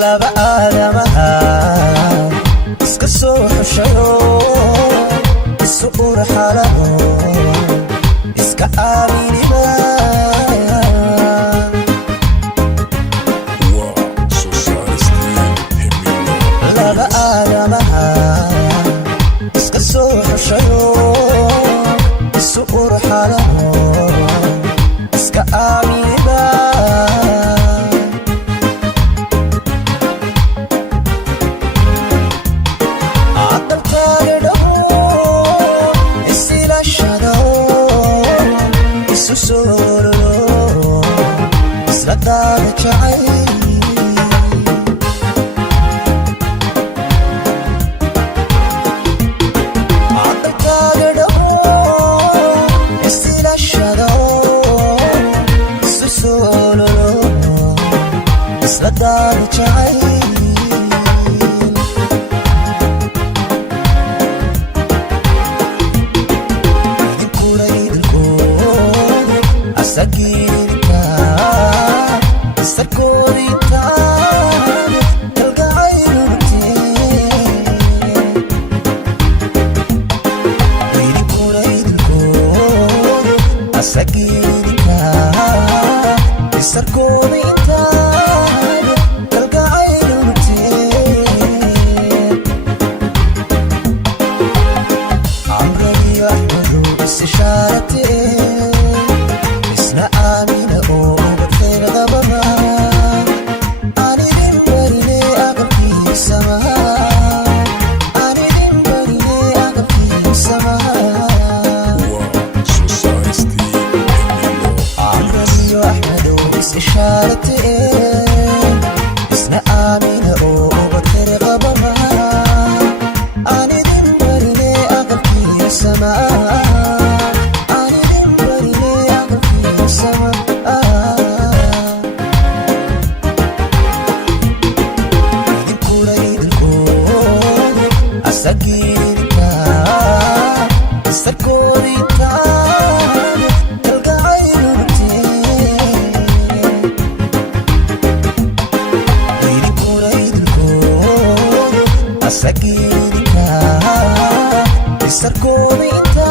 laba aadamaha iska soo xushayo isu urxalado iska aaminima laba aadamaha iska soo xushayo isu urxalado iska aaminima isla daada jacay aqalkaaga dhawo isilashado isu soololo isla daada jacay sagirka sarkoodita kalgacaylurte idinkunaydinkood asagirka sarkoodita kalgacaylurte amraniyo axmadu isishaarate isna aamina oo ubadkar qabama aan idin barine aqalkii samaa aan idin barine aqalkii samaa idinkuna idinkood asagirka sarkoodita sagirka sarkoodita